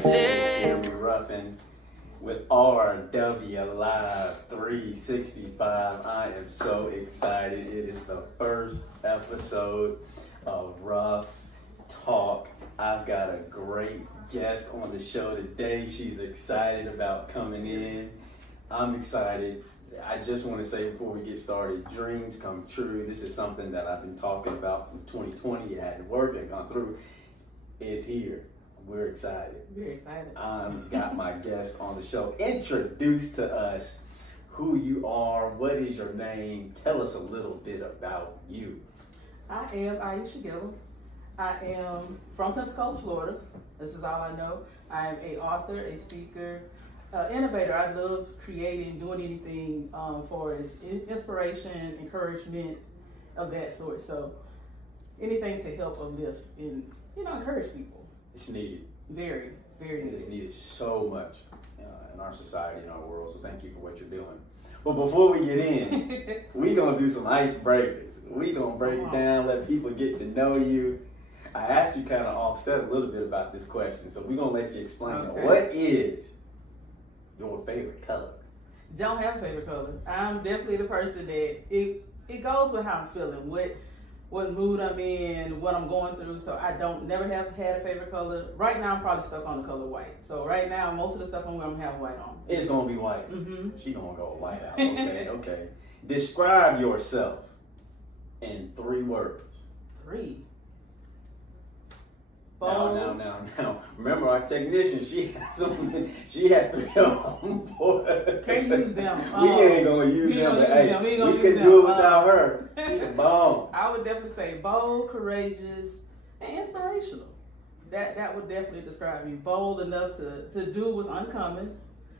Here we roughing with RW Live 365. I am so excited. It is the first episode of Ruff Talk. I've got a great guest on the show today. She's excited about coming in. I'm excited. I just want to say before we get started, dreams come true. This is something that I've been talking about since 2020. It hadn't worked, it had gone through. It's here. We're excited. Very excited. Got my guest on the show. Introduce to us who you are. What is your name? Tell us a little bit about you. I am Ieisha Gilliam. I am from Pensacola, Florida. This is all I know. I am an author, a speaker, innovator. I love creating, doing anything for inspiration, encouragement of that sort. So anything to help uplift and encourage people. It's needed. Very, very needed. It's needed so much in our society, in our world. So thank you for what you're doing. But before we get in, we're going to do some icebreakers. We're going to break it down, let people get to know you. I asked you kind of offset a little bit about this question, so we're going to let you explain it. What is your favorite color? Don't have a favorite color. I'm definitely the person that it goes with how I'm feeling, what mood I'm in, what I'm going through. So I never have had a favorite color. Right now I'm probably stuck on the color white. So right now most of the stuff I'm wearing, I'm gonna have white on. It's gonna be white. Mm-hmm. She gonna go white out. Okay, okay. Describe yourself in 3 words. 3. Now. Remember our technician, she had 3 of them. Can't use them. We ain't gonna use them, but hey, we could do it without her. She the bomb. I would definitely say bold, courageous, and inspirational. That would definitely describe me. Bold enough to do what's uncommon.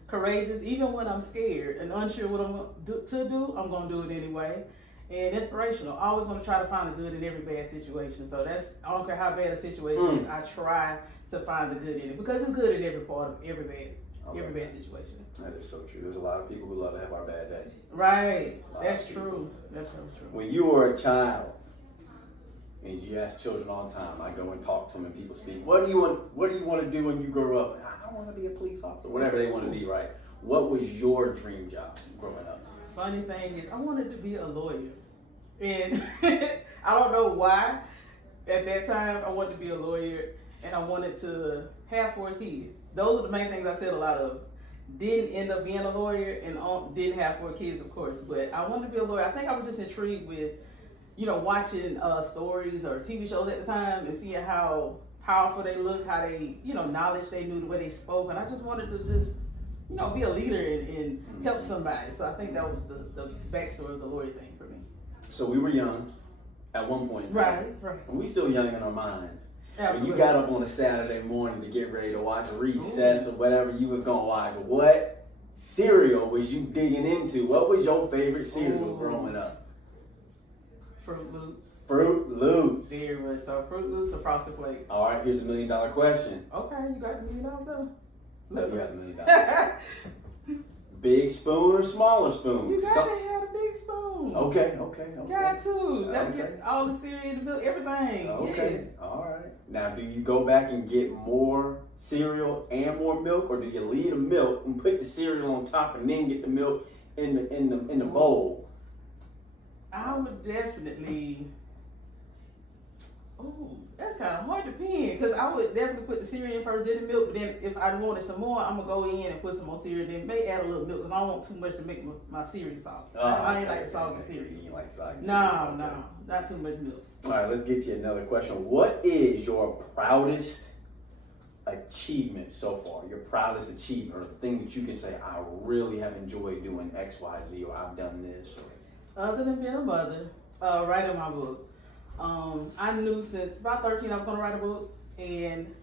Courageous, even when I'm scared and unsure what I'm to do, I'm gonna do it anyway. And inspirational. I always want to try to find the good in every bad situation. So I don't care how bad a situation is, I try to find the good in it because it's good in every part of every bad situation. That is so true. There's a lot of people who love to have our bad day. Right. That's true. That's so true. When you were a child, and you ask children all the time, I go and talk to them and people speak, what do you want to do when you grow up? I want to be a police officer, whatever they want to be, right? What was your dream job growing up? Funny thing is, I wanted to be a lawyer. And I don't know why. At that time, I wanted to be a lawyer and I wanted to have 4 kids. Those are the main things I said a lot of. Didn't end up being a lawyer and didn't have 4 kids, of course. But I wanted to be a lawyer. I think I was just intrigued with, watching stories or TV shows at the time and seeing how powerful they looked, how they, knowledge they knew, the way they spoke. And I just wanted to be a leader and help somebody. So I think that was the backstory of the lawyer thing for me. So we were young at one point. Right. And we still young in our minds. Absolutely. When you got up on a Saturday morning to get ready to watch Recess or whatever you was going to watch, what cereal was you digging into? What was your favorite cereal growing up? Fruit Loops. Fruit Loops. Very much so. Fruit Loops or Frosted Flakes. All right, here's $1 million question. Okay, you got $1 million though? No, you got $1 million. Big spoon or smaller spoon? You gotta have a big spoon. Okay. Got to. Gotta get all the cereal, the milk, everything. Okay. Yes. All right. Now, do you go back and get more cereal and more milk, or do you leave the milk and put the cereal on top and then get the milk in the bowl? I would definitely. Oh, that's kind of hard to pin because I would definitely put the cereal in first, then the milk. But then if I wanted some more, I'm gonna go in and put some more cereal. Then may add a little milk because I don't want too much to make my cereal soft. I ain't like soggy cereal. You ain't like soggy cereal? No, not too much milk. All right, let's get you another question. What is your proudest achievement so far? Your proudest achievement, or the thing that you can say, I really have enjoyed doing X, Y, Z, or I've done this, or other than being a mother, writing my book. I knew since about 13 I was going to write a book and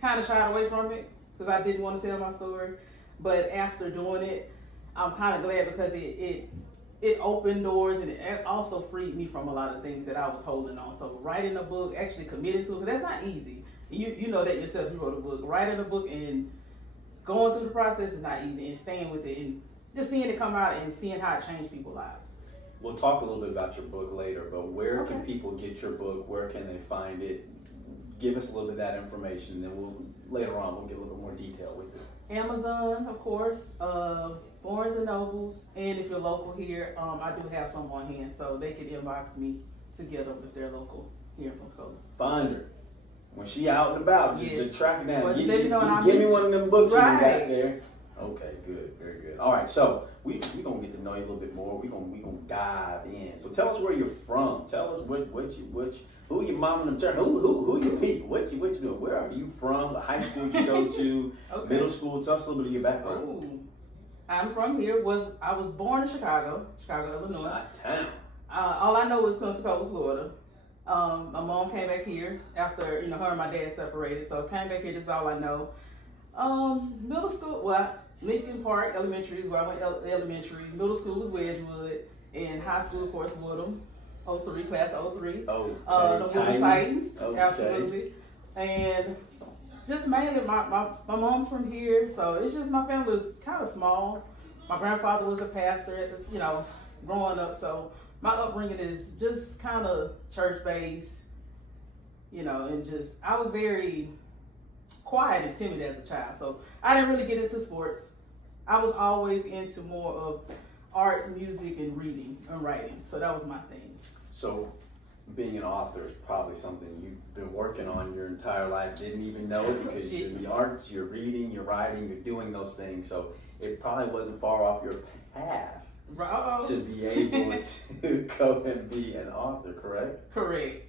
kind of shied away from it because I didn't want to tell my story. But after doing it, I'm kind of glad because it opened doors and it also freed me from a lot of things that I was holding on. So writing a book, actually committing to it, because that's not easy. You know that yourself, you wrote a book. Writing a book and going through the process is not easy, and staying with it and just seeing it come out and seeing how it changed people's lives. We'll talk a little bit about your book later, but where can people get your book? Where can they find it? give us a little bit of that information, and then later on we'll get a little bit more detail with it. Amazon, of course, Barnes and Nobles, and if you're local here, I do have some on hand, so they can inbox me to get them if they're local here in Pensacola. Find her. When she out and about, just track her down. Well, Give me one of them books you got there. Okay, good, very good. All right, so we gonna get to know you a little bit more. We gonna dive in. So tell us where you're from. Tell us who your mom and them, who your people. What you doing? Where are you from? The high school you go to, middle school. Tell us a little bit of your background. Ooh. I'm from here. I was born in Chicago, Illinois. Chi-town. All I know is Pensacola, Florida. My mom came back here after her and my dad separated, so came back here. That's all I know. Middle school, Lincoln Park Elementary is where I went elementary. Middle school was Wedgwood, and high school, of course, Woodham. 03, class of 03. Oh, the Woodham Titans, okay. Absolutely. And just mainly my mom's from here, so it's just my family was kind of small. My grandfather was a pastor, growing up, so my upbringing is just kind of church-based, and just, I was very quiet and timid as a child, so I didn't really get into sports. I was always into more of arts, music, and reading and writing, so that was my thing. So being an author is probably something you've been working on your entire life, didn't even know it, because you're in the arts, you're reading, you're writing, you're doing those things, so it probably wasn't far off your path to be able to go and be an author, correct? Correct.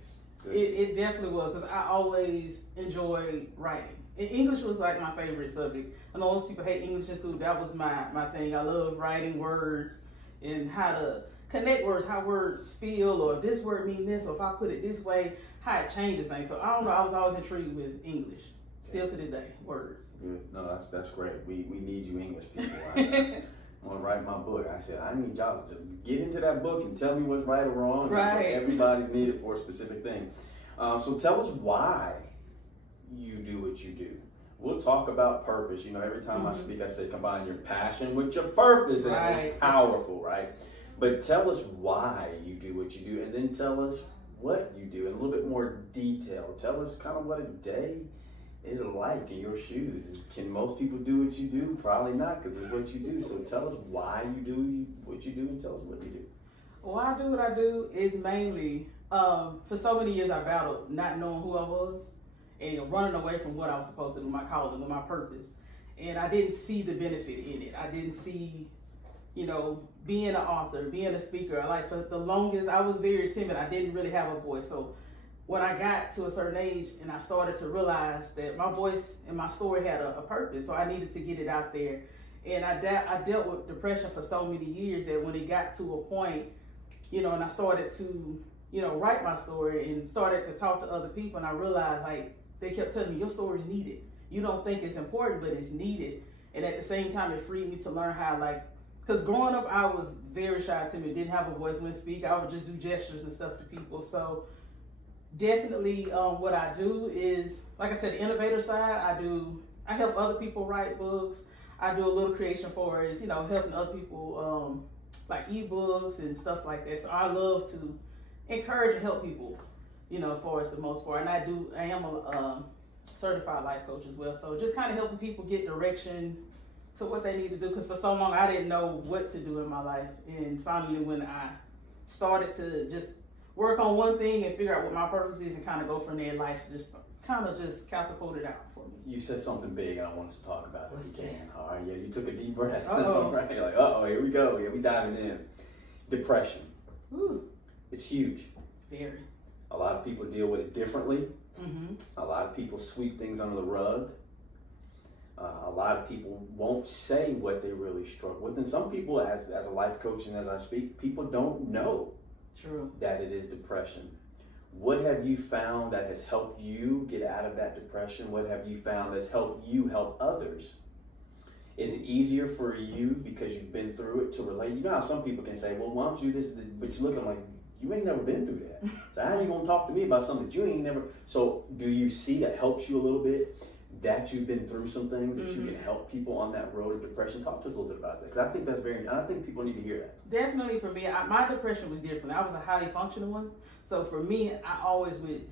It definitely was, because I always enjoyed writing. And English was like my favorite subject. I know most people hate English in school. That was my thing. I love writing words and how to connect words, how words feel, or this word mean this, or if I put it this way, how it changes things. So I don't know, I was always intrigued with English. Still to this day, words. Good. No, that's great. We need you English people. I want to write my book. I said, I need y'all to just get into that book and tell me what's right or wrong. Right. Everybody's needed for a specific thing. So tell us why you do what you do. We'll talk about purpose. Every time I speak, I say combine your passion with your purpose, and it's powerful, right? But tell us why you do what you do, and then tell us what you do in a little bit more detail. Tell us kind of what a day is like in your shoes. Can most people do what you do? Probably not, because it's what you do. So tell us why you do what you do, and tell us what you do. Why I do what I do is mainly, for so many years I battled not knowing who I was and running away from what I was supposed to do, my calling and my purpose. And I didn't see the benefit in it. I didn't see, being an author, being a speaker. For the longest, I was very timid. I didn't really have a voice. So when I got to a certain age and I started to realize that my voice and my story had a purpose, so I needed to get it out there. And I dealt with depression for so many years that when it got to a point, and I started to, write my story and started to talk to other people, and I realized, they kept telling me, your story is needed. You don't think it's important, but it's needed. And at the same time, it freed me to learn how, because growing up, I was very shy, timid, didn't have a voice, wouldn't speak. I would just do gestures and stuff to people. So definitely what I do is, like I said, the innovator side, I help other people write books. I do a little creation for it, helping other people, like ebooks and stuff like that. So I love to encourage and help people, for us the most part. And I am a certified life coach as well. So just kind of helping people get direction to what they need to do. Because for so long, I didn't know what to do in my life. And finally, when I started to just work on one thing and figure out what my purpose is and kind of go from there, life just catapulted out for me. You said something big and I wanted to talk about it if you can. That? All right, you took a deep breath. Uh-oh. Right, you're like, here we go. Yeah, we diving in. Depression. Ooh. It's huge. Very. A lot of people deal with it differently. Mm-hmm. A lot of people sweep things under the rug. A lot of people won't say what they really struggle with. And some people, as a life coach and as I speak, people don't know that it is depression. What have you found that has helped you get out of that depression? What have you found that's helped you help others? Is it easier for you because you've been through it to relate? You know how some people can say, well, why don't you this? But you look at them like, you ain't never been through that. So how are you going to talk to me about something that you ain't never? So do you see that helps you a little bit? That you've been through some things that you can help people on that road of depression? Talk to us a little bit about that, because I think that's I think people need to hear that. Definitely for me, my depression was different. I was a highly functional one. So for me, I always would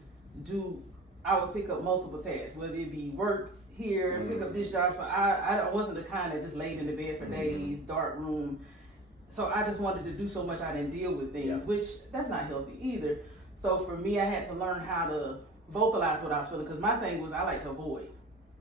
I would pick up multiple tasks, whether it be work here, pick up this job. So I wasn't the kind that just laid in the bed for days, dark room. So I just wanted to do so much I didn't deal with things, which that's not healthy either. So for me, I had to learn how to vocalize what I was feeling, because my thing was I like to avoid.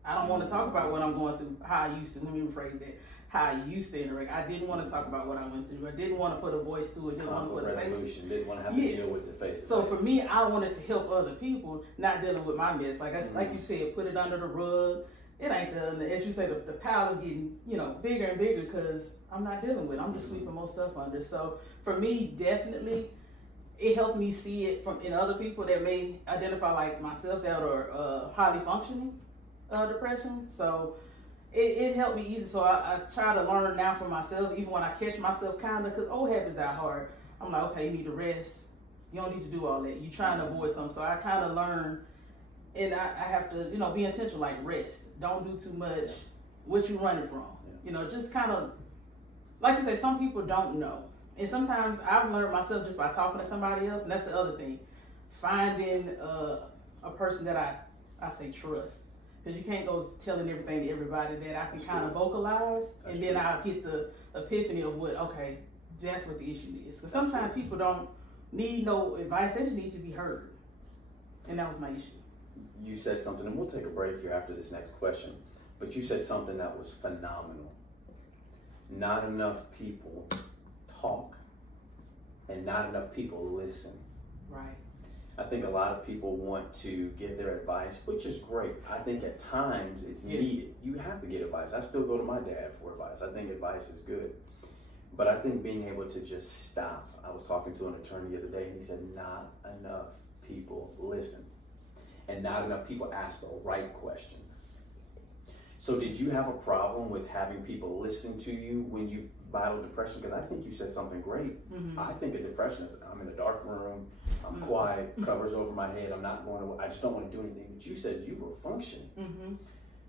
I don't want to talk about what I'm going through, how I used to, let me rephrase that, how I used to interact. I didn't want to talk about what I went through. I didn't want to put a voice to it, didn't want to put a face. Resolution, didn't want to have to deal with it face to face. So for me, I wanted to help other people, not dealing with my mess. Like like you said, put it under the rug. It ain't as you say, the pile is getting, bigger and bigger because I'm not dealing with it. I'm just sweeping more stuff under. So for me, definitely, it helps me see it in other people that may identify like myself that are highly functioning depression. So it helped me easy. So I try to learn now for myself, even when I catch myself kind of, because old habits are hard. I'm like, okay, you need to rest. You don't need to do all that. You're trying to avoid something. So I kind of learn, and I have to, be intentional, like rest. Don't do too much. What you running from? Just kind of, like you say, some people don't know. And sometimes I've learned myself just by talking to somebody else, and that's the other thing. Finding a person that I say trust. Because you can't go telling everything to everybody that I can kind of vocalize, and then I'll get the epiphany of okay, that's what the issue is. Because sometimes people don't need no advice, they just need to be heard. And that was my issue. You said something, and we'll take a break here after this next question, but you said something that was phenomenal. Not enough people talk, and not enough people listen. Right. I think a lot of people want to give their advice, which is great. I think at times it's needed. You have to get advice. I still go to my dad for advice. I think advice is good. But I think being able to just stop. I was talking to an attorney the other day, and he said, not enough people listen. And not enough people ask the right questions. So did you have a problem with having people listen to you when you battle depression? Because I think you said something great. Mm-hmm. I think of depression as I'm in a dark room, I'm quiet, covers over my head, I just don't want to do anything. But you said you were functioning. Mm-hmm.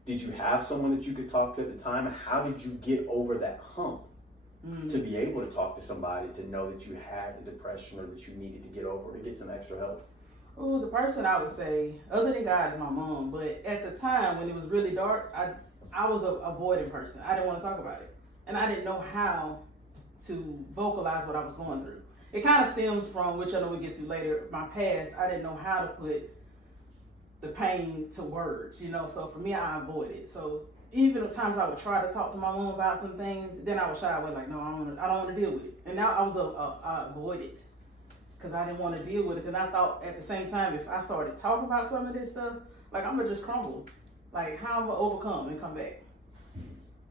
Did you have someone that you could talk to at the time? How did you get over that hump to be able to talk to somebody, to know that you had the depression or that you needed to get over it, to get some extra help? Oh, the person I would say, other than God, is my mom. But at the time when it was really dark, I was an avoiding person. I didn't want to talk about it. And I didn't know how to vocalize what I was going through. It kind of stems from, which I know we get through later, my past. I didn't know how to put the pain to words, So for me, I avoided. So even at times I would try to talk to my mom about some things, then I would shy away, like, no, I don't want to deal with it. And now I avoid it. Because I didn't want to deal with it. And I thought at the same time, if I started talking about some of this stuff, like I'm going to just crumble. Like how I'm going to overcome and come back.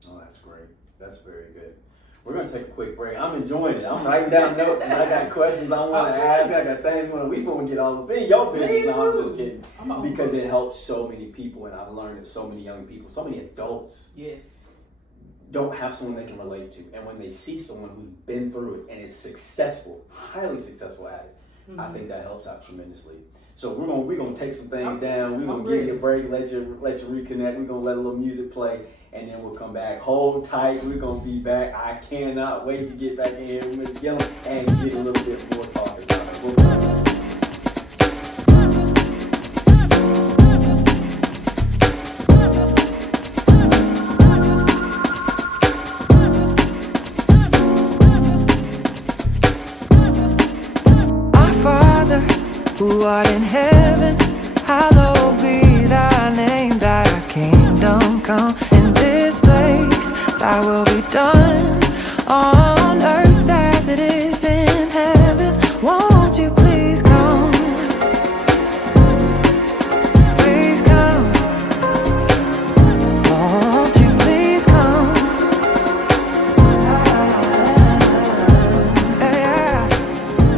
Oh, that's great. That's very good. We're going to take a quick break. I'm enjoying it. I'm writing down notes because I got questions I want to ask. I got things we're going to get all up in your business. No, I'm just kidding. Because it helps so many people, and I've learned that so many young people, so many adults. Yes. Don't have someone they can relate to. And when they see someone who's been through it and is successful, highly successful at it, I think that helps out tremendously. So we're gonna take some things down. We're gonna give you a break, let you reconnect. We're gonna let a little music play, and then we'll come back. Hold tight. We're gonna be back. I cannot wait to get back in here with Ms. Gilliam and get a little bit more talking about it. Who art in heaven, hallowed be thy name, thy kingdom come. In this place, thy will be done, on earth as it is in heaven. Won't you please come? Please come. Won't you please come?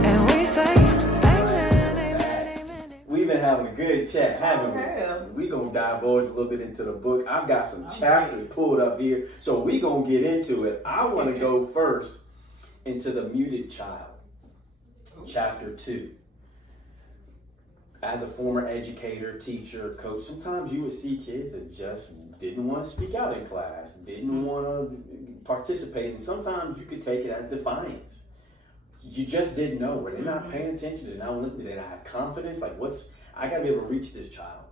And we say, having a good chat, haven't we? We're going to divulge a little bit into the book. I've got some chapters pulled up here, so we're going to get into it. I want to go first into The Muted Child, chapter 2. As a former educator, teacher, coach, sometimes you would see kids that just didn't want to speak out in class, didn't want to participate, and sometimes you could take it as defiance. You just didn't know, or they're not paying attention, they're not listening, they don't have confidence. Like, I gotta be able to reach this child.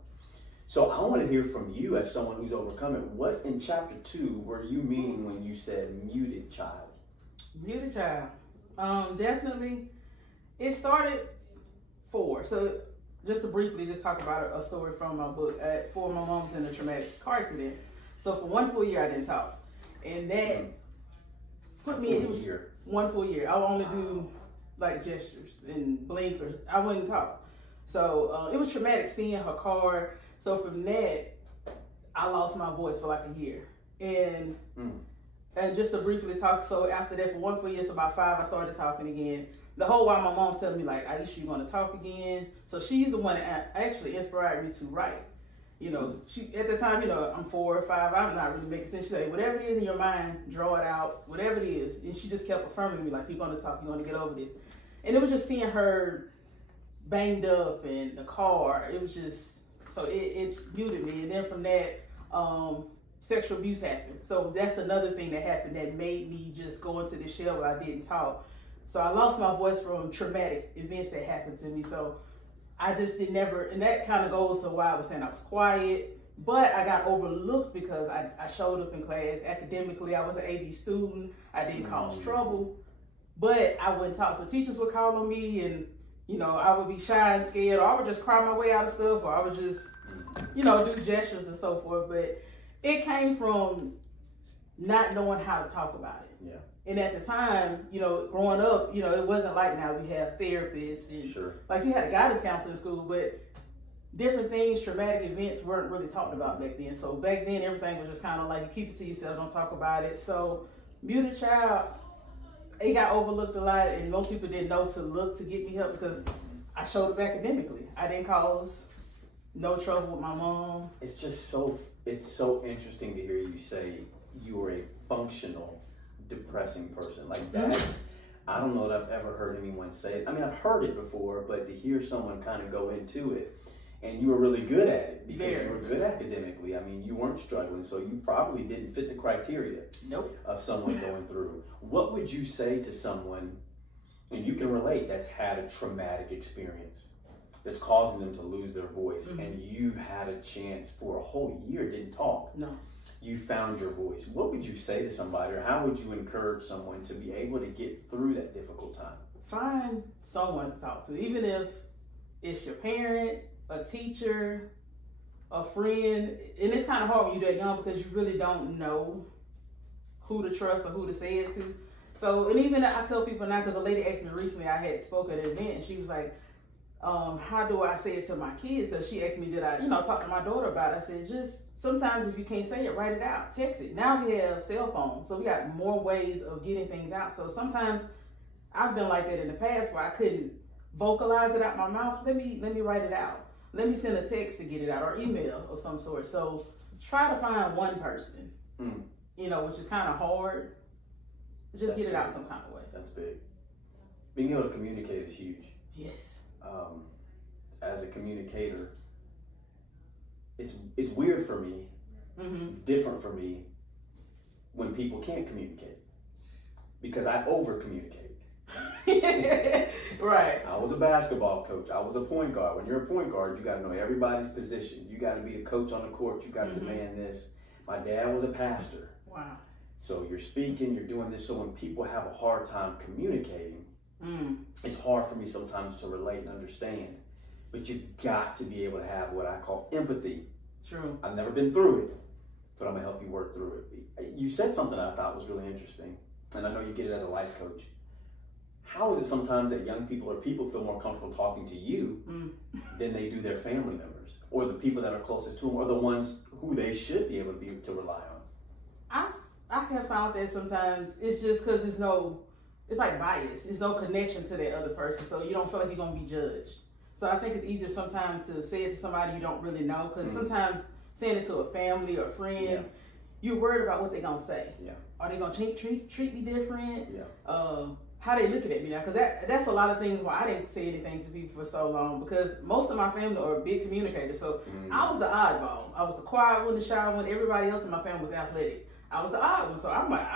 So I want to hear from you as someone who's overcome it. What in chapter 2 were you meaning when you said muted child? Muted child. Definitely. It started 4. So just to briefly just talk about a story from my book. At 4, my mom was in a traumatic car accident. So for 1 full year, I didn't talk. And that put me, it was 1 full year. I would only do like gestures and blinkers. I wouldn't talk. So it was traumatic seeing her car. So from that, I lost my voice for like a year. And just to briefly talk, so after that, for 1 full year, so about 5, I started talking again. The whole while my mom's telling me like, Ieisha, you're gonna talk again. So she's the one that actually inspired me to write. You know, she at the time, you know, I'm 4 or 5, I'm not really making sense. She said, whatever it is in your mind, draw it out, whatever it is. And she just kept affirming me like, you're gonna talk, you're gonna get over this. And it was just seeing her banged up in the car. It was just, so it's muted me. And then from that, sexual abuse happened. So that's another thing that happened that made me just go into the shell where I didn't talk. So I lost my voice from traumatic events that happened to me. So I just did never, and that kind of goes to why I was saying I was quiet, but I got overlooked because I showed up in class. Academically, I was an A/B student. I didn't cause trouble, but I wouldn't talk. So teachers would call on me and, you know, I would be shy and scared, or I would just cry my way out of stuff, or I would just, you know, do gestures and so forth. But it came from not knowing how to talk about it. Yeah. And at the time, you know, growing up, you know, it wasn't like now we have therapists and like you had a guidance counselor in school, but different things, traumatic events weren't really talked about back then. So back then, everything was just kind of like you keep it to yourself, don't talk about it. So muted child, it got overlooked a lot, and most people didn't know to look to get me help because I showed up academically. I didn't cause no trouble with my mom. It's just so, it's so interesting to hear you say you were a functional depressing person. Like that's, I don't know that I've ever heard anyone say it. I mean, I've heard it before, but to hear someone kind of go into it, and you were really good at it because you were good academically. I mean, you weren't struggling, so you probably didn't fit the criteria of someone going through. What would you say to someone, and you can relate, that's had a traumatic experience that's causing them to lose their voice, and you've had a chance for a whole year, didn't talk? No. You found your voice. What would you say to somebody, or how would you encourage someone to be able to get through that difficult time? Find someone to talk to, even if it's your parent, a teacher, a friend. And it's kind of hard when you're that young because you really don't know who to trust or who to say it to. So, and even I tell people now, because a lady asked me recently, I had spoke at an event, and she was like, how do I say it to my kids? Because she asked me, did I, you know, talk to my daughter about it? I said, just sometimes if you can't say it, write it out, text it. Now we have cell phones, so we got more ways of getting things out. So sometimes I've been like that in the past where I couldn't vocalize it out my mouth. Let me write it out. Let me send a text to get it out, or email of some sort. So try to find one person, you know, which is kind of hard. Just get it out some kind of way. That's big. Being able to communicate is huge. Yes. As a communicator, it's weird for me. It's different for me when people can't communicate because I over communicate. Right. I was a basketball coach. I was a point guard. When you're a point guard, you got to know everybody's position. You got to be the coach on the court. You got to demand this. My dad was a pastor. Wow. So you're speaking, you're doing this. So when people have a hard time communicating, it's hard for me sometimes to relate and understand. But you've got to be able to have what I call empathy. True. I've never been through it, but I'm gonna help you work through it. You said something I thought was really interesting, and I know you get it as a life coach. How is it sometimes that young people or people feel more comfortable talking to you than they do their family members, or the people that are closest to them, or the ones who they should be able to rely on? I have found that sometimes it's just because it's like bias. There's no connection to that other person, so you don't feel like you're gonna be judged. So I think it's easier sometimes to say it to somebody you don't really know, because sometimes saying it to a family or a friend, you're worried about what they're gonna say. Yeah. Are they gonna treat me different? Yeah. How they looking at me now? Because that's a lot of things why I didn't say anything to people for so long, because most of my family are big communicators. So I was the oddball. I was the quiet one, the shy one. Everybody else in my family was athletic. I was the odd one. So I'm like,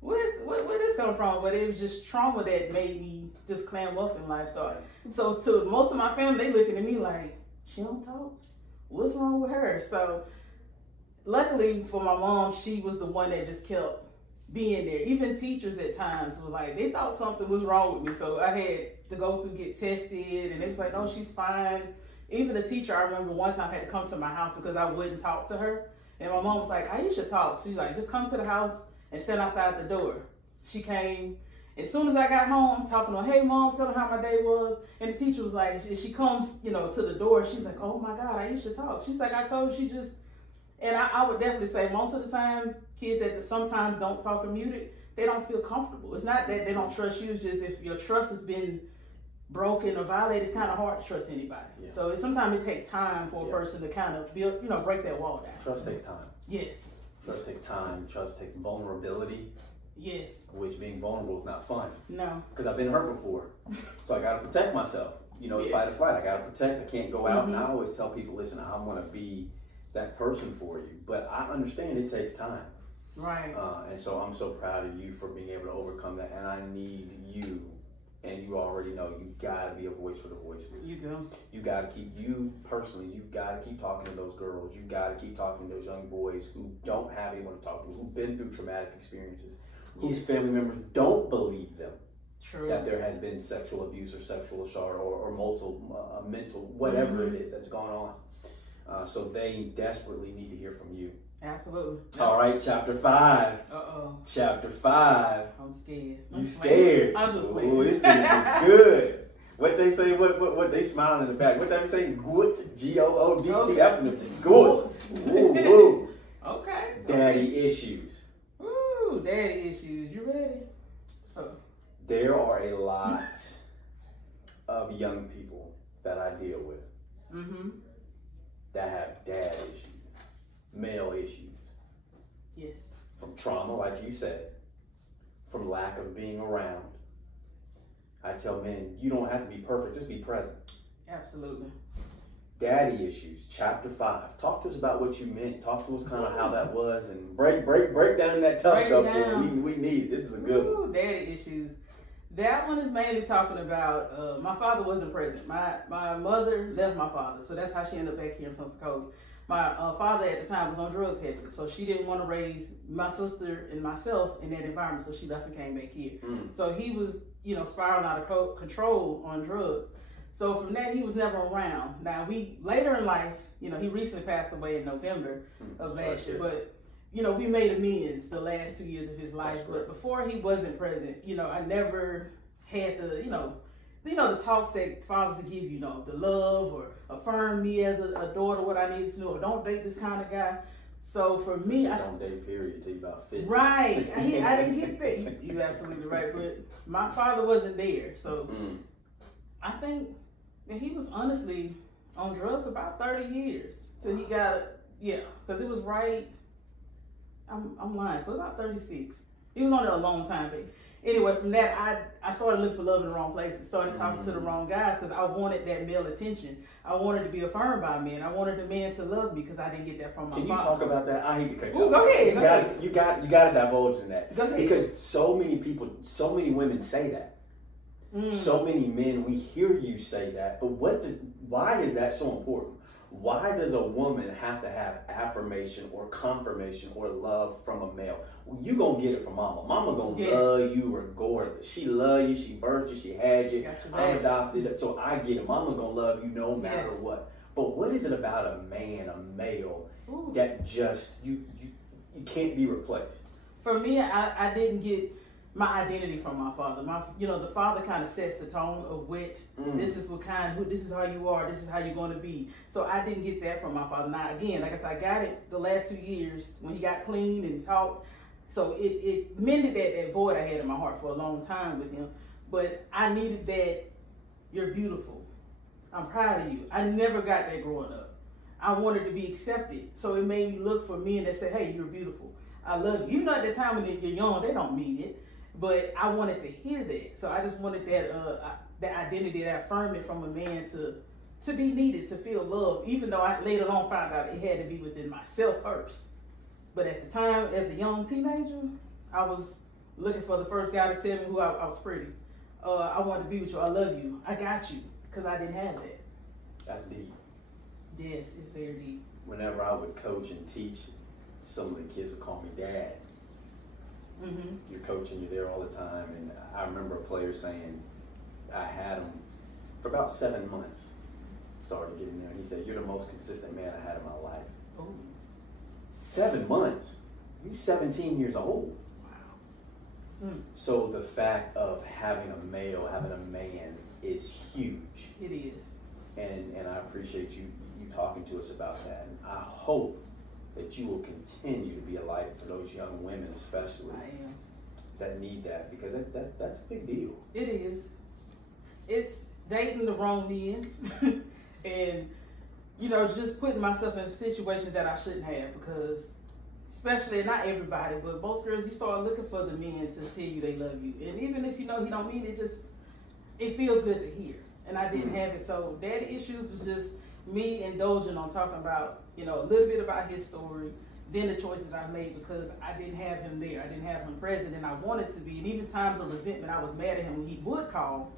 where this come from? But it was just trauma that made me just clam up in life. So to most of my family, they looking at me like, she don't talk. what's wrong with her? So luckily for my mom, she was the one that just kept being there. Even teachers at times were like, they thought something was wrong with me. So I had to go through, get tested, and they was like, no, she's fine. Even the teacher, I remember one time had to come to my house because I wouldn't talk to her. And my mom was like, Ieisha talk. She's like, just come to the house and stand outside the door. She came. As soon as I got home, I'm talking to her, hey mom, tell her how my day was. And the teacher was like, she comes, to the door. She's like, oh my God, Ieisha talk. She's like, I told you, she just, and I would definitely say most of the time, kids that sometimes don't talk or muted, they don't feel comfortable. It's not that they don't trust you, it's just if your trust has been broken or violated, it's kind of hard to trust anybody. Yeah. So sometimes it takes time for a person to kind of build, break that wall down. Trust takes time. Yes. Trust takes time. Trust takes vulnerability. Yes. Which being vulnerable is not fun. No. Because I've been hurt before. So I got to protect myself. It's fight or flight. I got to protect. I can't go out. And I always tell people, listen, I want to be that person for you. But I understand it takes time. Right. And so I'm so proud of you for being able to overcome that. And I need you. And you already know you gotta be a voice for the voiceless. You do. You gotta keep, you personally, you gotta keep talking to those girls. You gotta keep talking to those young boys who don't have anyone to talk to, who've been through traumatic experiences, whose family members don't believe them. True. That there has been sexual abuse or sexual assault or multiple mental, whatever it is that's gone on. So they desperately need to hear from you. Absolutely. All right, chapter 5. Uh-oh. Chapter 5. I'm scared. You scared? I'm just waiting. Ooh, it's gonna be good. What they say? What they smiling in the back? What they say? Good. G-O-O-D-T. Okay. Good. Ooh, ooh. Okay. Daddy issues. Ooh, daddy issues. You ready? Oh. There are a lot of young people that I deal with that have dad issues. Male issues. Yes. From trauma, like you said, from lack of being around. I tell men, you don't have to be perfect, just be present. Absolutely. Daddy issues, chapter 5. Talk to us about what you meant. Talk to us kind of how that was, and break down that tough stuff for me. We need it. This is a good one. Daddy issues. That one is mainly talking about my father wasn't present. My mother left my father, so that's how she ended up back here in Pensacola. My father at the time was on drugs heavily, so she didn't want to raise my sister and myself in that environment, so she left and came back here. So he was, spiraling out of control on drugs. So from that, he was never around. Now, later in life, he recently passed away in November of last year, but, we made amends the last 2 years of his life. But before he wasn't present, I never had the talks that fathers give you, the love or affirm me as a daughter, what I needed to know, or don't date this kind of guy. So for me, don't date period till you about 50. Right. I didn't get that. You're absolutely right. But my father wasn't there. So I think that he was honestly on drugs about 30 years till he got because it was right. I'm lying. So about 36. He was on it a long time, baby. Anyway, from that, I started looking for love in the wrong places. Started talking to the wrong guys because I wanted that male attention. I wanted to be affirmed by men. I wanted the man to love me because I didn't get that from my father. Can you talk about that? I hate to cut you off. Go ahead. You got to divulge in that. Go ahead. Because so many people, so many women say that. So many men, we hear you say that. But why is that so important? Why does a woman have to have affirmation or confirmation or love from a male? You gonna get it from mama. Mama gonna love you regardless. She love you, she birthed you, she had you. I'm adopted, so I get it. Mama's gonna love you no matter what. But what is it about a man, a male, that just, you can't be replaced? For me, I didn't get my identity from my father. The father kind of sets the tone of what this is this is how you are, this is how you're going to be. So I didn't get that from my father. Now again, like I said, I got it the last 2 years when he got clean and talked. So it mended that void I had in my heart for a long time with him. But I needed that, you're beautiful, I'm proud of you. I never got that growing up. I wanted to be accepted. So it made me look for men that said, hey, you're beautiful, I love you. At the time when you're young, they don't mean it. But I wanted to hear that. So I just wanted that identity, that affirmation from a man to be needed, to feel loved, even though I later on found out it had to be within myself first. But at the time, as a young teenager, I was looking for the first guy to tell me who I was pretty. I wanted to be with you, I love you, I got you, because I didn't have that. That's deep. Yes, it's very deep. Whenever I would coach and teach, some of the kids would call me dad. Mm-hmm. You're coaching, you're there all the time. And I remember a player saying, I had him for about 7 months, started getting there. And he said, you're the most consistent man I had in my life. Oh. 7 months? You 17 years old. Wow. Mm. So the fact of having a male, having a man is huge. It is. And I appreciate you talking to us about that. And I hope that you will continue to be a light for those young women, especially I am. that need that, because that's a big deal. It is. It's dating the wrong men and, you know, just putting myself in situations that I shouldn't have, because especially, not everybody, but most girls, you start looking for the men to tell you they love you. And even if you know he don't mean it, it feels good to hear. And I didn't have it. So daddy issues was just me indulging on talking about, you know, a little bit about his story, then the choices I made, because I didn't have him there. I didn't have him present, and I wanted to be. And even times of resentment, I was mad at him when he would call,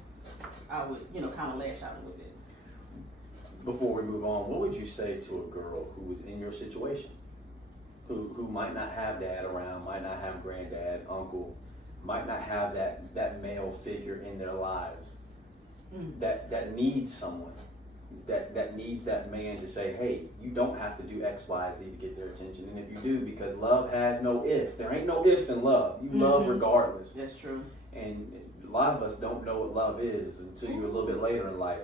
I would, you know, kind of lash out a little bit. Before we move on, what would you say to a girl who was in your situation? Who might not have dad around, might not have granddad, uncle, might not have that male figure in their lives, that needs someone, that needs that man to say, hey, you don't have to do X, Y, Z to get their attention. And if you do, because love has no if. There ain't no ifs in love. You love regardless. That's true. And a lot of us don't know what love is until you're a little bit later in life.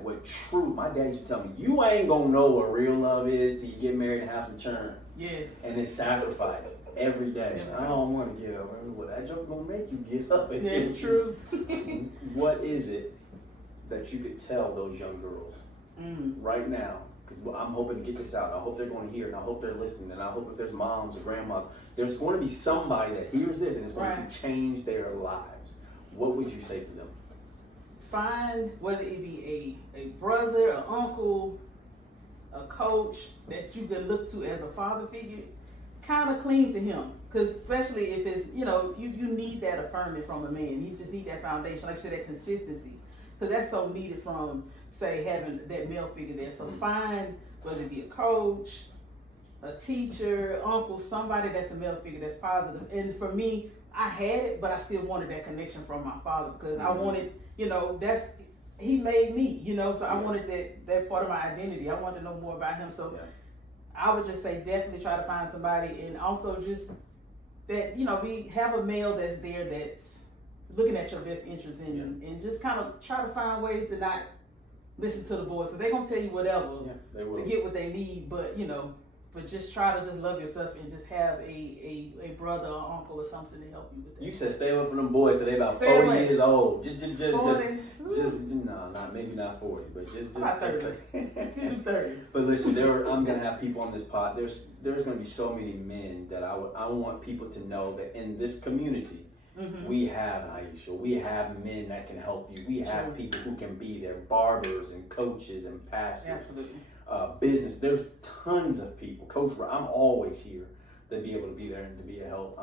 My dad used to tell me, you ain't gonna know what real love is till you get married and have some churn. Yes. And it's sacrifice every day. I don't want to get up. Well, that joke gonna make you get up. That's true. What is it that you could tell those young girls right now? Because I'm hoping to get this out. I hope they're going to hear it. And I hope they're listening. And I hope if there's moms or grandmas, there's going to be somebody that hears this and it's going to change their lives. What would you say to them? Find, whether it be a brother, an uncle, a coach that you can look to as a father figure, kind of cling to him. Because especially if it's, you know, you need that affirming from a man. You just need that foundation, like you said, that consistency. Because that's so needed from, say, having that male figure there. So find, whether it be a coach, a teacher, uncle, somebody that's a male figure that's positive. And for me, I had it, but I still wanted that connection from my father, because I wanted, you know, he made me, you know, so I wanted that part of my identity. I wanted to know more about him. So I would just say definitely try to find somebody, and also just that, you know, have a male that's there that's looking at your best interest in you, and just kind of try to find ways to not listen to the boys. So they're going to tell you whatever to get what they need, but, you know, but just try to just love yourself and just have a brother or uncle or something to help you with that. You said stay away from them boys till they about 40 years old. Just no, maybe not 40, but just about 30. 30. But listen, I'm gonna have people on this pod. There's gonna be so many men that I want people to know that in this community, we have Ieisha. We have men that can help you. We have people who can be there, barbers and coaches and pastors. Absolutely. Business. There's tons of people. Coach, I'm always here to be able to be there and to be a help.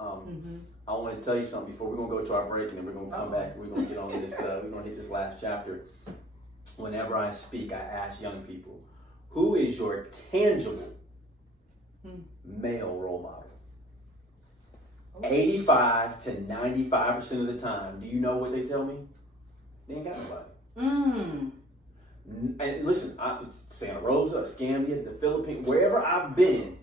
I want to tell you something before we're gonna go to our break, and then we're gonna come back. We're gonna get on this. We're gonna hit this last chapter. Whenever I speak, I ask young people, who is your tangible male role model? 85 to 95% of the time, do you know what they tell me? They ain't got nobody. And listen, Santa Rosa, Escambia, the Philippines, wherever I've been,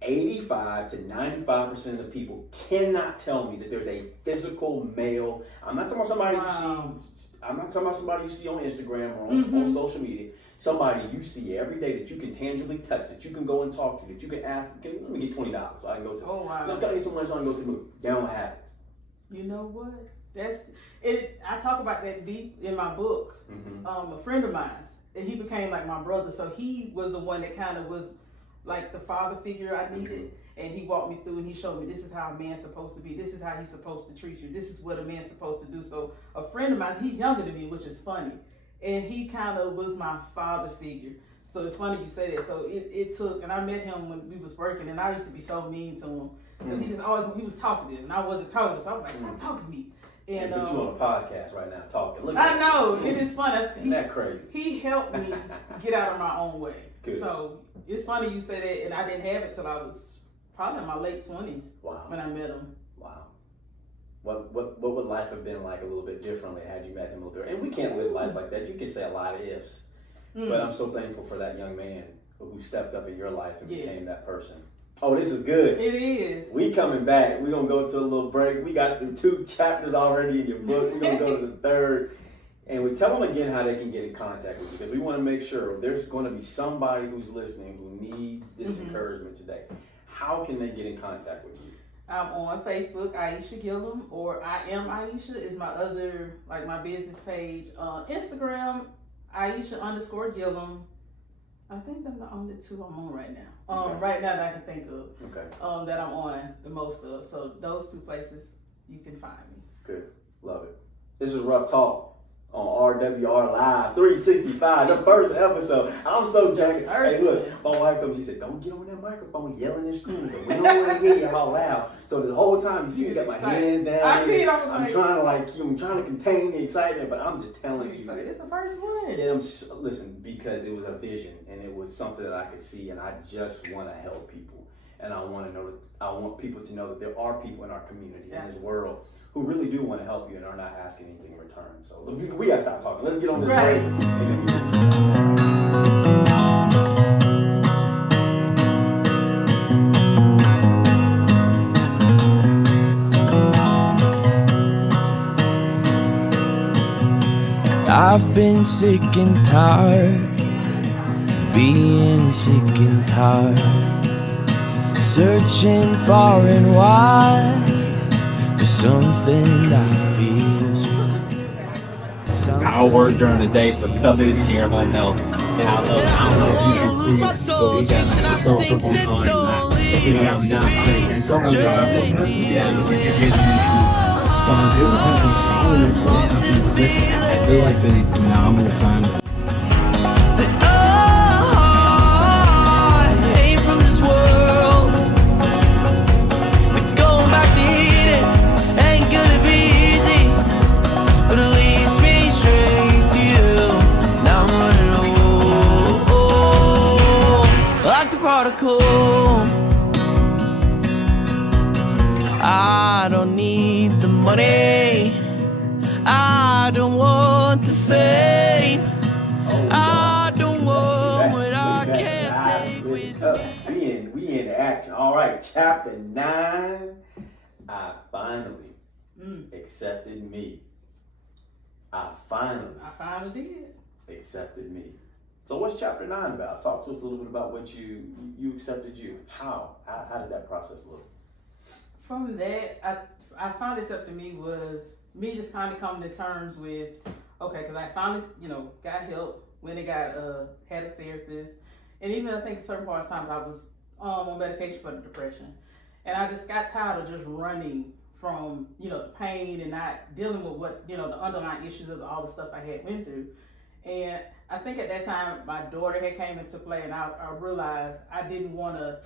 85 to 95% of the people cannot tell me that there's a physical male. I'm not talking about somebody you see. I'm not talking about somebody you see on Instagram or on social media. Somebody you see every day that you can tangibly touch, that you can go and talk to, that you can ask. Let me get $20 so I can go to. Oh wow! Let me get someone so I can go to the movie. They don't have it. You know what? That's it. I talk about that deep in my book. A friend of mine, and he became like my brother. So he was the one that kind of was like the father figure I needed. And he walked me through and he showed me this is how a man's supposed to be. This is how he's supposed to treat you. This is what a man's supposed to do. So a friend of mine, he's younger than me, which is funny. And he kind of was my father figure. So it's funny you say that. So it took, and I met him when we was working, and I used to be so mean to him. Because he was talkative and I wasn't talkative. So I was like, stop talking to me. And put you on a podcast right now talking. Look I at know, you. it is fun. Isn't that crazy? He helped me get out of my own way. Good. So it's funny you say that, and I didn't have it till I was probably in my late 20s. Wow. When I met him. Wow. What would life have been like a little bit differently had you met him a little bit? And we can't live life like that. You can say a lot of ifs, but I'm so thankful for that young man who stepped up in your life and became that person. Oh, this is good. It is. We coming back. We're going to go to a little break. We got through 2 chapters already in your book. We're going to go to the 3rd. And we tell them again how they can get in contact with you, because we want to make sure there's going to be somebody who's listening who needs this encouragement today. How can they get in contact with you? I'm on Facebook, Ieisha Gilliam, or I am Ieisha is my other, like my business page. Instagram, Ieisha_Gilliam. I think I'm the only 2 I'm on right now. Okay. Right now that I can think of. Okay. That I'm on the most of. So those 2 places you can find me. Good. Love it. This is Ruff Talk on RWR Live 365, the first episode. I'm so jacked. Hey, look, my wife told me, she said, don't get on that microphone yelling and screaming. We don't want to hear you out loud. So the whole time, you see me got my hands down. I see it. I'm trying to contain the excitement, but I'm just telling you. It's the first one. Yeah, listen, because it was a vision and it was something that I could see, and I just want to help people. And I want people to know that there are people in our community, in this world, who really do want to help you and are not asking anything in return. So we got to stop talking. Let's get on this break. I've been sick and tired, being sick and tired, searching far and wide for something that feels right. I work during the day for nothing here my health. And I love if you can see, but we got the social on. You know, I'm not saying so much. I feel like it's been a phenomenal time. I don't need the money, I don't want the fame, I don't want what I can't take with me. We in action. All right, chapter 9. I finally accepted me. I finally did. accepted me. So what's chapter 9 about? Talk to us a little bit about what you accepted you. How did that process look? From that, I finally accepted me was me just kind of coming to terms with, okay, because I finally, got help, went and had a therapist. And even I think at certain parts of time I was on medication for the depression. And I just got tired of just running from, the pain and not dealing with what, the underlying issues of all the stuff I had went through. And I think at that time my daughter had came into play, and I realized I didn't want to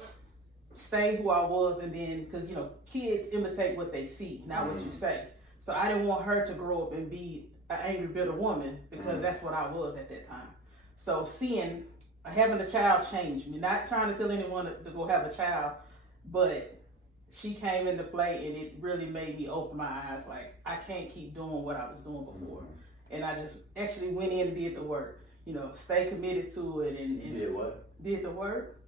stay who I was, and then because kids imitate what they see, not what you say. So I didn't want her to grow up and be an angry, bitter woman, because that's what I was at that time. So having a child changed me. Not trying to tell anyone to go have a child, but she came into play, and it really made me open my eyes. Like, I can't keep doing what I was doing before. And I just actually went in and did the work. Stay committed to it, and did what? Did the work.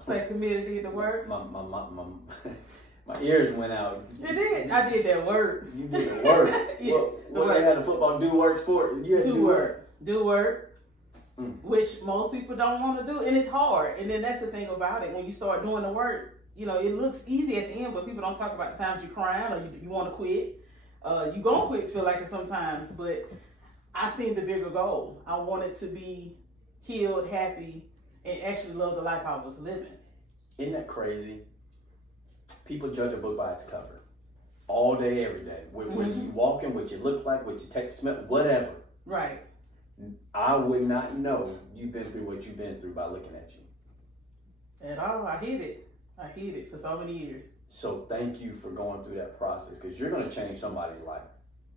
Stay committed, did the work. My ears went out. You did. I did that work. You did the work. Yeah, what they had a football do work sport. You had to do work. Do work. Which most people don't want to do, and it's hard. And then that's the thing about it. When you start doing the work, it looks easy at the end, but people don't talk about the times you're crying or you want to quit. You gonna quit, feel like it sometimes, but I seen the bigger goal. I wanted to be healed, happy, and actually love the life I was living. Isn't that crazy? People judge a book by its cover. All day, every day. When you walk in, what you look like, what you take, smell, whatever. Right. I would not know you've been through what you've been through by looking at you. At all. I hid it for so many years. So thank you for going through that process, because you're going to change somebody's life.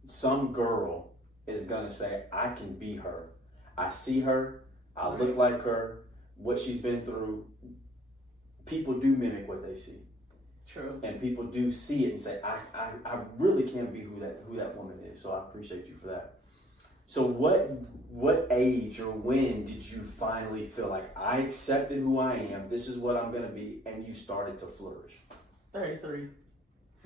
some girl is gonna say, I can be her. I see her, I look like her, what she's been through. People do mimic what they see. True. And people do see it and say, I really can be who that woman is. So I appreciate you for that. So what age or when did you finally feel like I accepted who I am, this is what I'm gonna be, and you started to flourish? 33.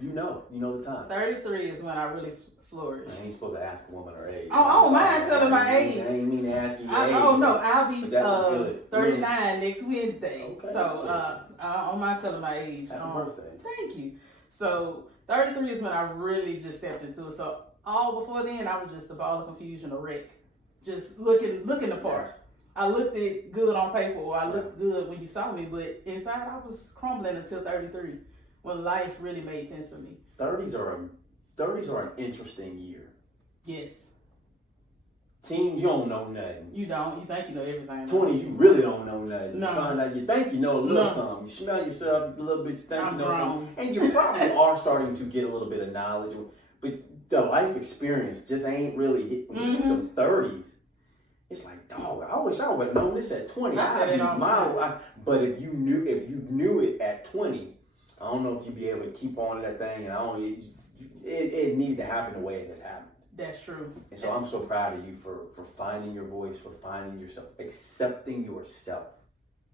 You know the time. 33 is when I really flourished. I ain't supposed to ask a woman her age. Oh, I don't mind telling my age. I ain't mean to ask you your age. Oh no, I'll be That was good. 39 next Wednesday. Okay. So I don't mind telling my age. Happy birthday. Thank you. So 33 is when I really just stepped into it. So all before then, I was just a ball of confusion, a wreck, just looking the part. Yes. I looked it good on paper, or I looked good when you saw me, but inside I was crumbling until 33, when life really made sense for me. 30s are an interesting year. Yes. Teens, you don't know nothing. You don't. You think you know everything. 20, you really don't know nothing. No. You find out you think you know a little No. something. You smell yourself a little bit, you think I'm you know grown. something. And you probably are starting to get a little bit of knowledge. But the life experience just ain't really hit. When you get them 30s, it's like, dog, I wish I would have known this at 20. I said it all the time. But if you knew it at 20, I don't know if you'd be able to keep on that thing. And it needed to happen the way it has happened. That's true. And so I'm so proud of you for finding your voice, for finding yourself, accepting yourself.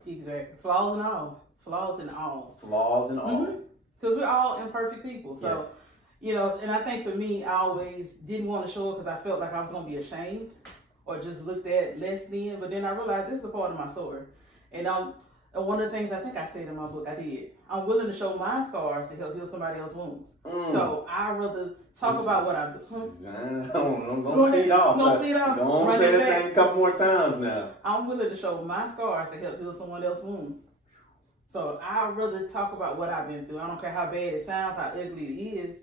Exactly. Flaws and all. Flaws and all. Flaws and all. Because we're all imperfect people. So, Yes. you know, and I think for me, I always didn't want to show it because I felt like I was going to be ashamed or just looked at less than. But then I realized this is a part of my story. And one of the things I think I said in my book, I did. I'm willing to show my scars to help heal somebody else's wounds. So I'd rather talk about what I do. Don't speed off. Don't speed off. Don't Run say it that back. thing a couple more times now. I'm willing to show my scars to help heal someone else's wounds. So I'd rather talk about what I've been through. I don't care how bad it sounds, how ugly it is.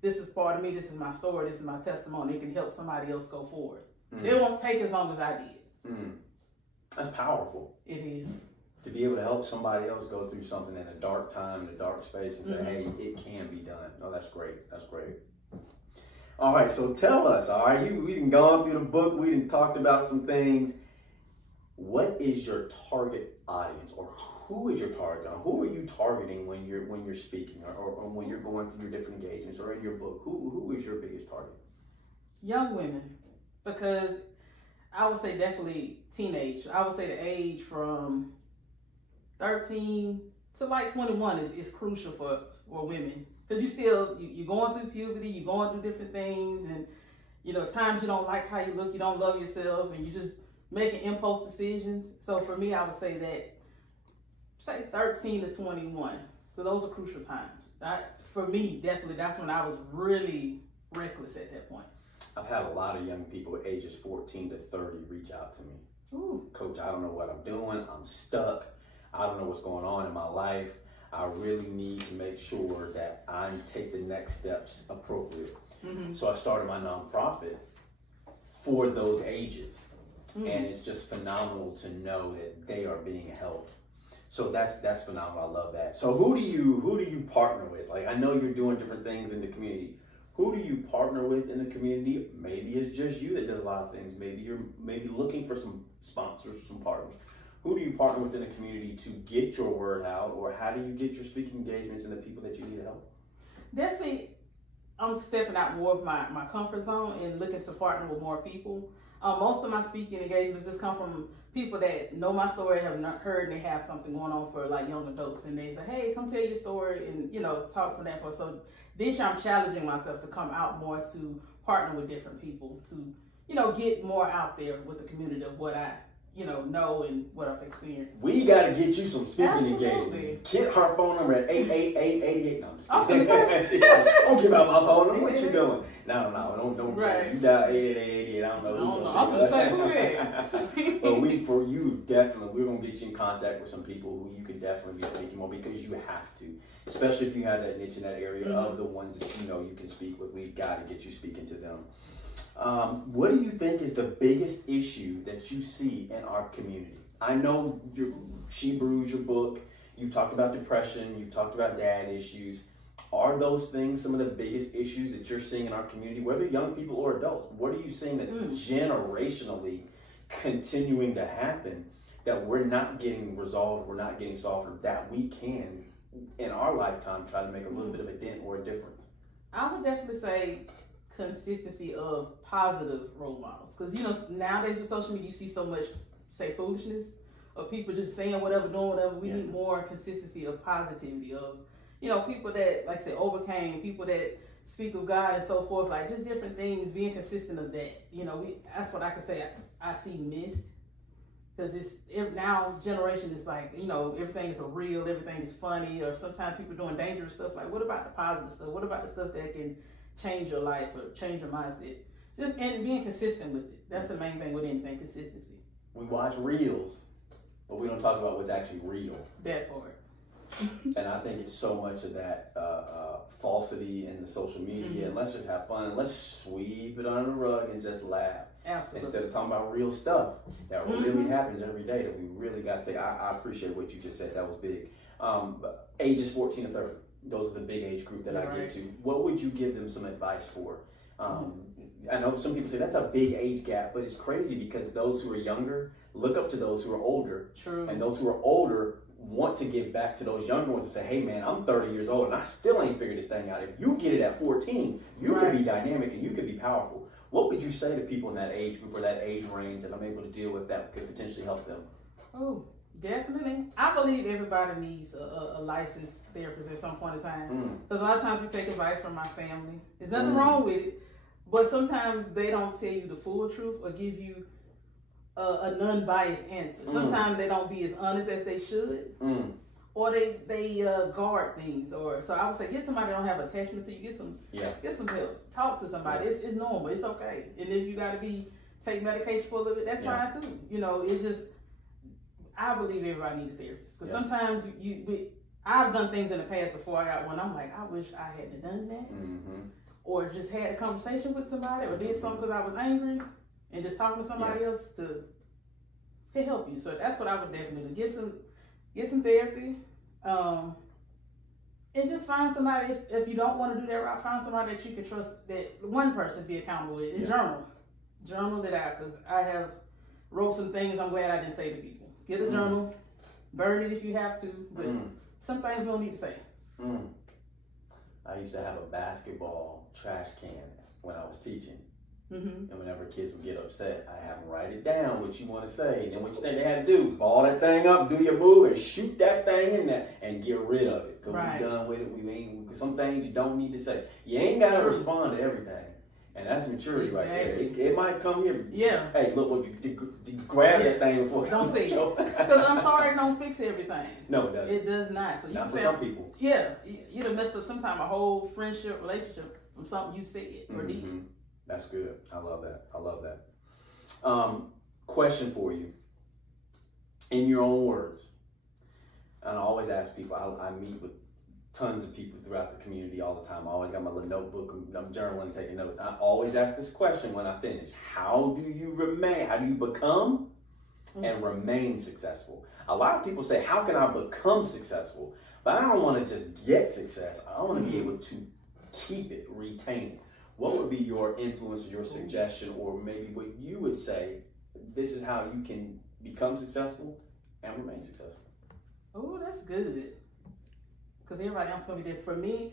This is part of me. This is my story. This is my testimony. It can help somebody else go forward. It won't take as long as I did. That's powerful. It is. To be able to help somebody else go through something in a dark time, in a dark space, and say, hey, it can be done. No, that's great. That's great. All right, so tell us, all right, we done gone through the book, we done talked about some things. What is your target audience, or who is your target? Who are you targeting when you're speaking, or when you're going through your different engagements, or in your book? Who is your biggest target? Young women, because I would say definitely teenage. I would say the age from 13 to like 21 is crucial for women, because you're going through puberty, you're going through different things, and it's times you don't like how you look, you don't love yourself, and you just making impulse decisions. So for me, I would say 13 to 21, so those are crucial times. For me, definitely, that's when I was really reckless at that point. I've had a lot of young people ages 14 to 30 reach out to me. Ooh. Coach, I don't know what I'm doing. I'm stuck. I don't know what's going on in my life. I really need to make sure that I take the next steps appropriate. So I started my nonprofit for those ages. And it's just phenomenal to know that they are being helped. So that's phenomenal. I love that. So who do you partner with? Like, I know you're doing different things in the community. Who do you partner with in the community? Maybe it's just you that does a lot of things. Maybe you're looking for some sponsors, some partners. Who do you partner with in the community to get your word out, or how do you get your speaking engagements and the people that you need help? Definitely, I'm stepping out more of my comfort zone and looking to partner with more people. Most of my speaking engagements just come from people that know my story, have not heard, and they have something going on for like young adults, and they say, hey, come tell your story, and talk from that point. So this year I'm challenging myself to come out more, to partner with different people, to get more out there with the community of what I know and what I've experienced. We got to get you some speaking Absolutely. engagements. Get her phone number at 888-88. No, I'm just I'm kidding. Don't give out my phone number. What you doing? No, don't. Right. You dial 888-88. I don't know. I don't know. I'm gonna say who that. But we're gonna get you in contact with some people who you can definitely be speaking more, because you have to, especially if you have that niche in that area of the ones that you can speak with. We've got to get you speaking to them. What do you think is the biggest issue that you see in our community? I know She Brews, your book, you've talked about depression, you've talked about dad issues. Are those things some of the biggest issues that you're seeing in our community, whether young people or adults? What are you seeing that generationally continuing to happen that we're not getting resolved, we're not getting solved, or that we can, in our lifetime, try to make a little bit of a dent or a difference? I would definitely say consistency of positive role models. Because, you know, nowadays with social media, you see so much, say, foolishness of people just saying whatever, doing whatever. We need more consistency of positivity, of, you know, people that, like I said, overcame, people that speak of God and so forth, like just different things, being consistent of that. You know, that's what I can say I see missed. Because now generation is like, you know, everything is real, everything is funny, or sometimes people doing dangerous stuff. Like, what about the positive stuff? What about the stuff that can change your life or change your mindset? Just and being consistent with it. That's the main thing with anything, consistency. We watch reels, but we don't talk about what's actually real. That part. And I think it's so much of that falsity in the social media. And let's just have fun and let's sweep it under the rug and just laugh. Absolutely. Instead of talking about real stuff that really happens every day that we really got to take. I appreciate what you just said. That was big. Ages 14 to 30. Those are the big age group that I get to. What would you give them some advice for? I know some people say that's a big age gap, but it's crazy because those who are younger look up to those who are older. True. And those who are older want to give back to those younger ones and say, hey man, I'm 30 years old and I still ain't figured this thing out. If you get it at 14, you can be dynamic and you can be powerful. What would you say to people in that age group or that age range that I'm able to deal with that could potentially help them? Oh, definitely. I believe everybody needs a licensed therapist at some point in time. Because a lot of times we take advice from my family. There's nothing wrong with it, but sometimes they don't tell you the full truth or give you a non-biased answer. Sometimes they don't be as honest as they should, or they guard things. Or so I would say get somebody that don't have attachment to you. Get some help. Talk to somebody. It's normal. It's okay. And if you got to take medication for a little bit, that's fine too. You know, it's just I believe everybody needs a therapist because sometimes I've done things in the past before I got one. I'm like, I wish I hadn't done that, or just had a conversation with somebody, or did something because I was angry. And just talking to somebody else to help you. So that's what I would definitely do. Get some therapy. And just find somebody, if you don't want to do that route, find somebody that you can trust, that one person be accountable with. And journal it out, because I have wrote some things I'm glad I didn't say to people. Get a journal, burn it if you have to, but some things we don't need to say. I used to have a basketball trash can when I was teaching. And whenever kids would get upset, I have them write it down, what you want to say. And then what you think they had to do, ball that thing up, do your move, and shoot that thing in there, and get rid of it. Because we're done with it. We ain't, some things you don't need to say. You ain't got to respond to everything. And that's maturity right there. It might come here. Hey, look, what you grab that thing before. Don't say it. Because I'm sorry, it don't fix everything. No, it doesn't. It does not. So not for some people. You'd have messed up sometime a whole friendship, relationship from something you said or did. That's good. I love that. Question for you. In your own words, and I always ask people, I meet with tons of people throughout the community all the time. I always got my little notebook, I'm journaling, taking notes. I always ask this question when I finish. How do you become and remain successful? A lot of people say, how can I become successful? But I don't want to just get success. I want to be able to keep it, retain it. What would be your influence or your suggestion, or maybe what you would say, this is how you can become successful and remain successful? Oh, that's good. Because everybody else is going to be there. For me,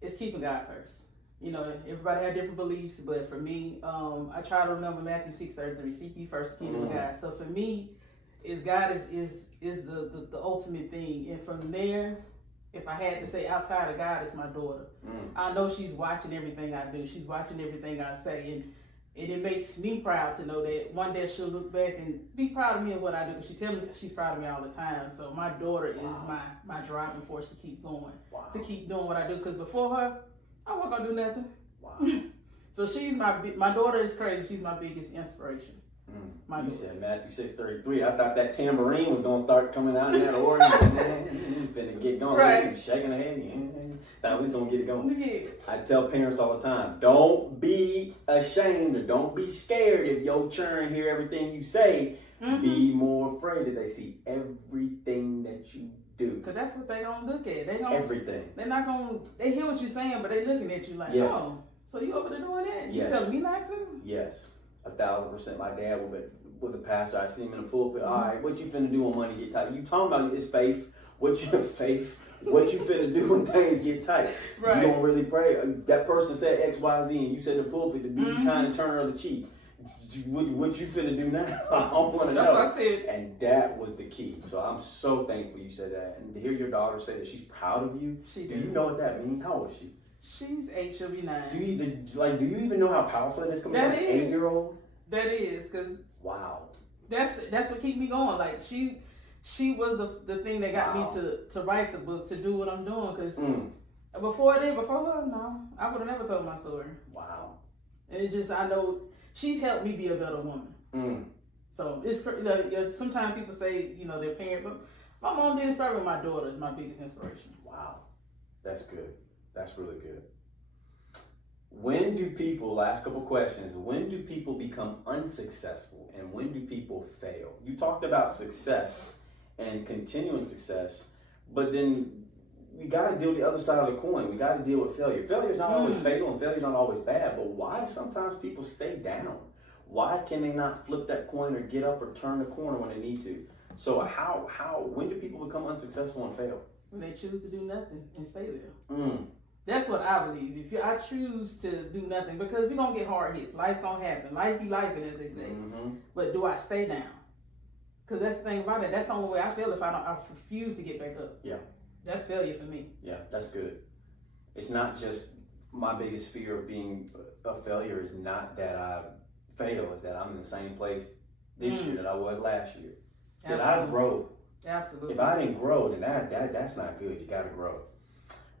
it's keeping God first. You know, everybody had different beliefs, but for me, I try to remember Matthew 6:33, seek ye first the kingdom of God. So for me, God is the ultimate thing. And from there, if I had to say outside of God, it's my daughter. I know she's watching everything I do. She's watching everything I say. And it makes me proud to know that one day she'll look back and be proud of me and what I do. Because she tells me she's proud of me all the time. So my daughter is my driving force to keep going, to keep doing what I do. Because before her, I wasn't going to do nothing. So she's my daughter is crazy. She's my biggest inspiration. You said Matthew 6:33. I thought that tambourine was gonna start coming out in that organ. Finna get going. Right. Shaking the head. Thought we was gonna get it going. Yeah. I tell parents all the time, don't be ashamed or don't be scared if your children hear everything you say. Be more afraid that they see everything that you do. Cause that's what they gonna look at. They gonna Everything. They're not gonna. They hear what you're saying, but they looking at you like, Yes. oh, so you over there doing that? You Yes. telling me not to? Yes, 1,000%. My dad was a pastor. I see him in the pulpit. Mm-hmm. All right, what you finna do when money get tight? You talking about is faith. What you finna do when things get tight? Right. You don't really pray. That person said X, Y, Z, and you said in the pulpit to be Mm-hmm. kind and turn of the cheek. What you finna do now? I don't want to know. That's what I said. And that was the key. So I'm so thankful you said that. And to hear your daughter say that she's proud of you. She Do do. you know what that means? How old is she? She's 8, she'll be 9. Do you even know how powerful it is coming from That an is. 8-year-old? That is, cause Wow. that's what keep me going. Like she was the thing that got Wow. me to write the book, to do what I'm doing. Cause Mm. before her, no, I would have never told my story. Wow. And it's just, I know she's helped me be a better woman. Mm. So it's sometimes people say, you know, their parent, but my mom did start with my daughter as my biggest inspiration. Wow. That's good. That's really good. When do people, last couple questions, when do people become unsuccessful and when do people fail? You talked about success and continuing success, but then we got to deal with the other side of the coin. We got to deal with failure. Failure is not always fatal and failure is not always bad, but why sometimes people stay down? Why can they not flip that coin or get up or turn the corner when they need to? So when do people become unsuccessful and fail? When they choose to do nothing and stay there. Mm. That's what I believe. I choose to do nothing, because we're going to get hard hits. Life going to happen. Life be life, as they say. Mm-hmm. But do I stay down? Because that's the thing about it. That's the only way I feel. If I refuse to get back up. Yeah. That's failure for me. Yeah, that's good. It's not just my biggest fear of being a failure is not that I fail, is that I'm in the same place this year that I was last year. That I grow. Absolutely. If I didn't grow, then that's not good. You got to grow.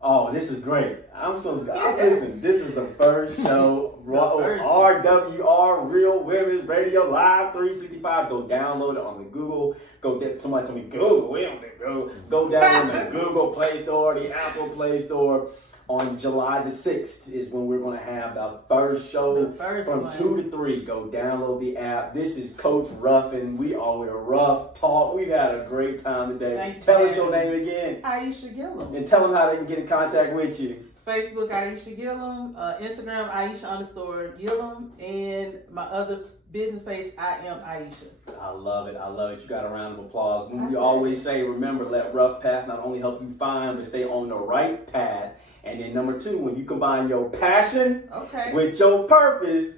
Oh, this is great. Listen, this is the first show, RWR, Real Women's Radio Live 365. Go download it on the Google. Somebody told me Google. We don't need Google. Go download the Google Play Store, the Apple Play Store. On July the 6th is when we're going to have the first show from 2 to 3. Go download the app. This is Coach Ruff, and we are with Ruff Talk. We've had a great time today. Tell us your name again. Ieisha Gilliam. And tell them how they can get in contact with you. Facebook, Ieisha Gilliam. Instagram, Ieisha_Gilliam. And my other business page, I am Ieisha. I love it. I love it. You got a round of applause. We always say, remember, let Ruff Path not only help you find, but stay on the right path. And then number 2, when you combine your passion with your purpose,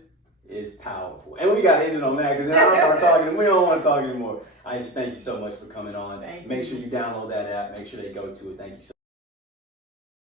is powerful. And we got to end it on that, because then I don't start talking and we don't want to talk anymore. Ieisha, thank you so much for coming on. Make sure you download that app. Make sure they go to it. Thank you so much.